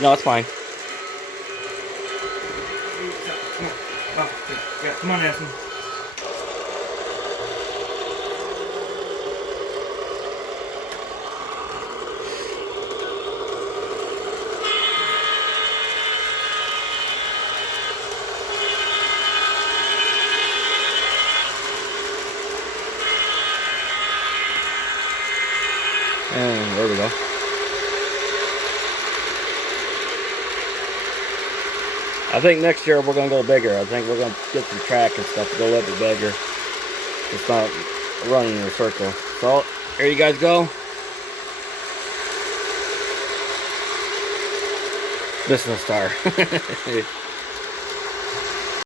No, it's fine. Come on, Anthony. And there we go. I think next year we're gonna go bigger. I think we're gonna get some track and stuff to go a little bit bigger. It's not running in a circle. So here you guys go. This is a star.